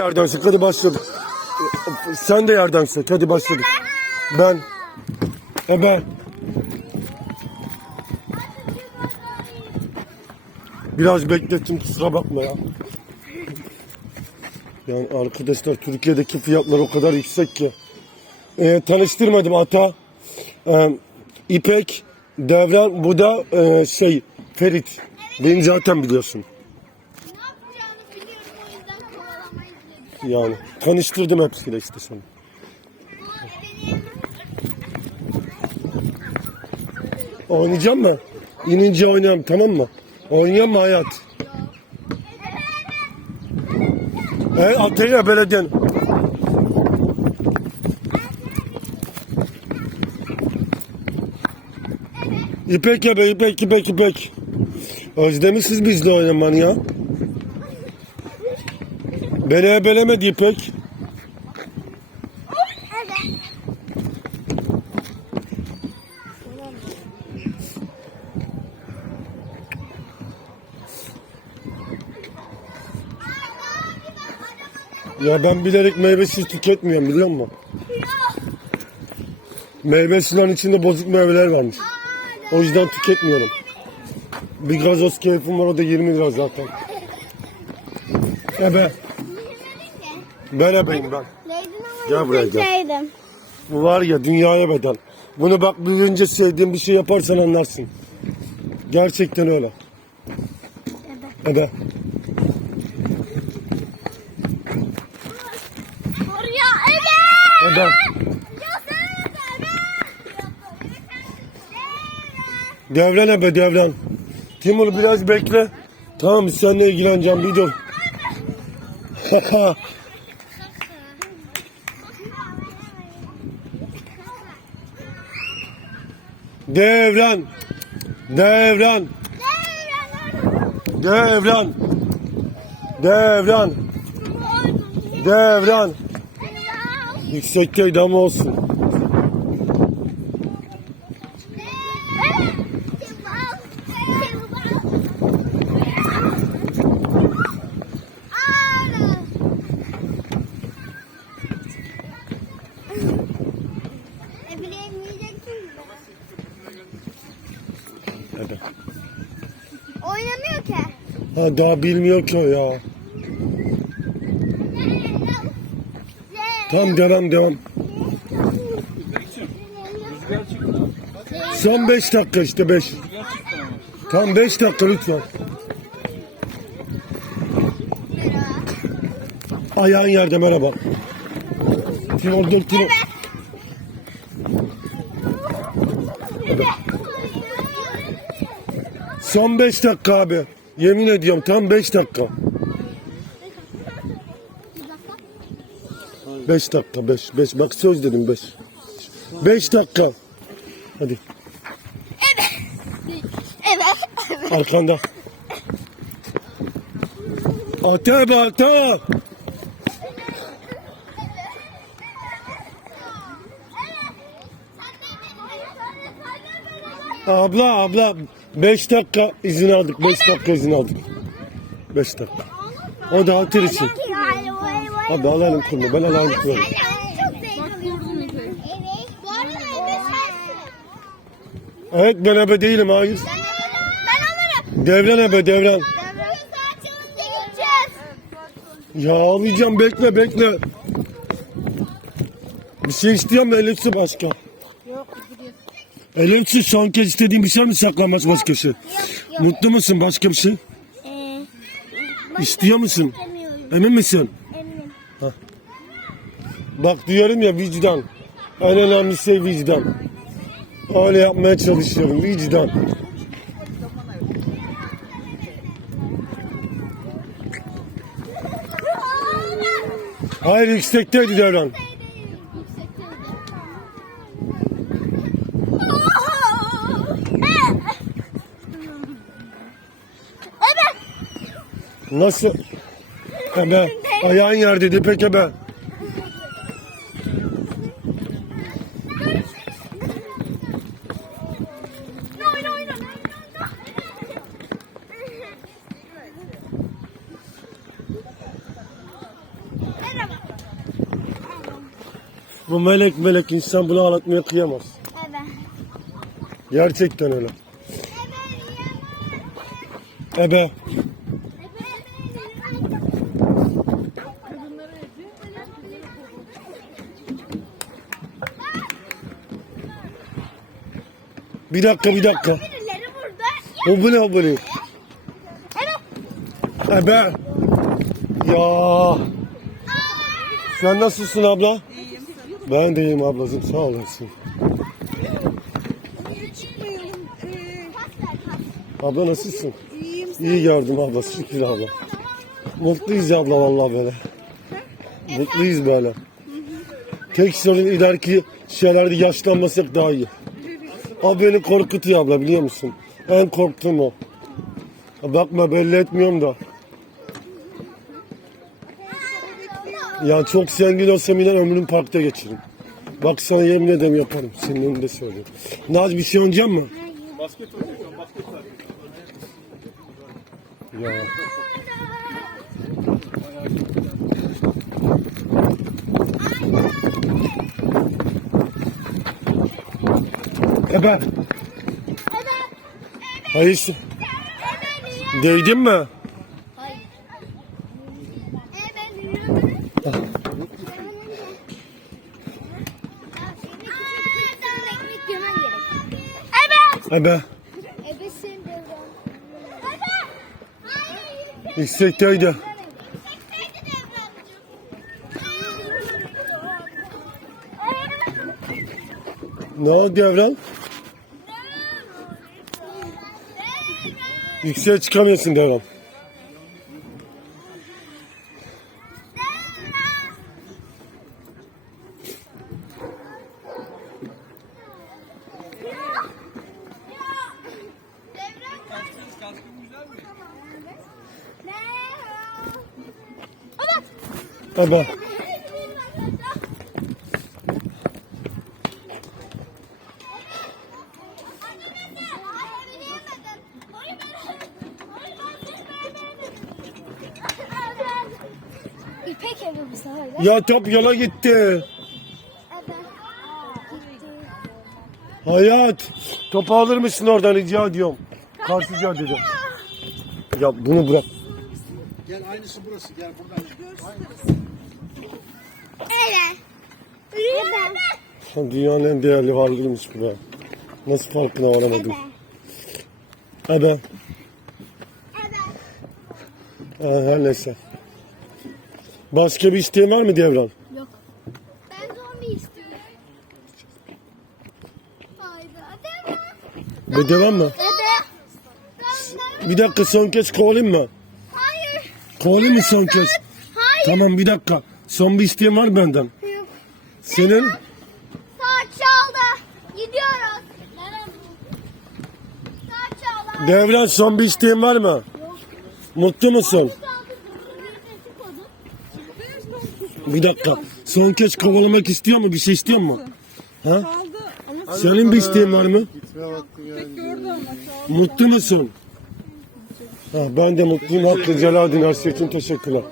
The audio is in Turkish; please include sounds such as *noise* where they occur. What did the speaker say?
Yerden hadi başladık. Sen de yerden hadi başladık. Ben. E ben. Biraz beklettim kusura bakma ya. Yani arkadaşlar Türkiye'deki fiyatlar o kadar yüksek ki. Ee, tanıştırmadım ata. Ee, İpek, Devran, bu da e, şey Ferit. Beni zaten biliyorsun. Ne yapacağını biliyorum o yüzden kovalamayı dedim. Yani tanıştırdım hepsiyle işte sana. Oynayacağım mı? İnince oynayalım tamam mı? Oynayalım mı hayat? E Atilla belediyen. İpek ya be İpek İpek İpek. Özlemişsiniz bizle oynaman ya. Beleye belemedi İpek. Ya ben bilerek meyvesiz tüketmiyorum biliyor musun? Meyve sularının içinde bozuk meyveler varmış. O yüzden tüketmiyorum. Bir gazoz keyfim var o da 20 lira zaten. Ebe. Ebeyim ben. Gel buraya gel. Bu var ya dünyaya bedel. Bunu bak büyüyünce sevdiğin bir şey yaparsan anlarsın. Gerçekten öyle. Ebe. Oraya. Ebe. Ya sen de Devren ebe devren. Timur biraz bekle. Tamam seninle ilgileneceğim bir dur. *laughs* devran. Devran. Devran. Devran. Devran. Yüksekteydi ama olsun. Ebe. Oynamıyor ki. Ha daha bilmiyor ki o ya. Tamam devam devam. Son 5 dakika işte 5. Tam 5 dakika lütfen. Ayağın yerde merhaba. Timur dur Timur. Son 5 dakika abi. Yemin ediyorum tam 5 dakika. 5 dakika 5 5 bak söz dedim 5. 5 dakika. Hadi Evet. arkanda. Ata be ata. Abla abla 5 dakika izin aldık 5 dakika izin aldık. 5 dakika. O da hatır için. Abi alalım kurma ben alalım kurma. Evet. Ben ebe değilim hayır. Ben. Devren ebe devren. Ya ağlayacağım bekle bekle. Bir şey istiyorum elin su başka. Su son kez istediğin bir şey mi saklanmaz başka şey? Mutlu musun başka bir şey? Ee, İstiyor musun? istemiyorum. Emin misin? Eminim. Bak diyorum ya vicdan. En önemli şey vicdan. Öyle yapmaya çalışıyorum vicdan. Hayır yüksekteydi devran. Nasıl? Ebe. Ayağın yerdeydi pek ebe. Bu melek melek insan bunu ağlatmaya kıyamaz. Evet. Gerçekten öyle. Ebe. Bir dakika bir dakika. O bu ne o bu ne? Ebe. Ya. Sen nasılsın abla? Ben de iyiyim ablacığım sağ olasın. Abla nasılsın? İyiyim. İyi gördüm abla şükür abla. Mutluyuz ya abla vallahi böyle. Mutluyuz böyle. Tek sorun ileriki şeylerde yaşlanmasak daha iyi. O beni korkutuyor abla biliyor musun? En korktuğum o. Bakma belli etmiyorum da. Ya çok zengin olsam inan ömrüm parkta geçiririm. Bak sana yemin ederim yaparım. Senin önünde söylüyorum. Naz bir şey oynayacak mı? Basket oynayacağım, basket. Ya. Ebe. Hayır. Değdin mi? Hayır. Gerek. Evet. Ebe. Ebesin devran. Evet. Hayır. Yüksekteydi. Ne oldu devran? Yükseğe çıkamıyorsun devran. Ebe. İpek evi bu sefer. Ya top yola gitti. Hayat. Topu alır mısın oradan rica ediyorum. Karşı caddede. Ya bunu bırak. Gel aynısı burası, gel buradan. Evet. Evet. Dünyanın en değerli varlığıymış bu be. Nasıl farkına varamadım. Ebe. Evet. Ha, her neyse. Başka bir isteğin var mı Devran? Yok. Ben zombi istiyorum. Hayda. Devam. Bu devam mı? Dede. Bir dakika son kez kovalayayım mı? Hayır. Kovalayayım mı son kez? Hayır. Tamam bir dakika. Son bir isteğin var mı benden? Yok. Senin? Saat çaldı. Gidiyoruz. Saat çaldı. Devran son bir isteğin var mı? Mutlu musun? Bir dakika. Son kez kovalamak istiyor mu? Bir şey istiyor mu? Ha? Kaldı ama Senin bir isteğin var mı? Gitme vakti geldi. pek gördü ama kaldı. Mutlu musun? Ha, ben de mutluyum. Hakkı Celal Dinarsı için teşekkürler.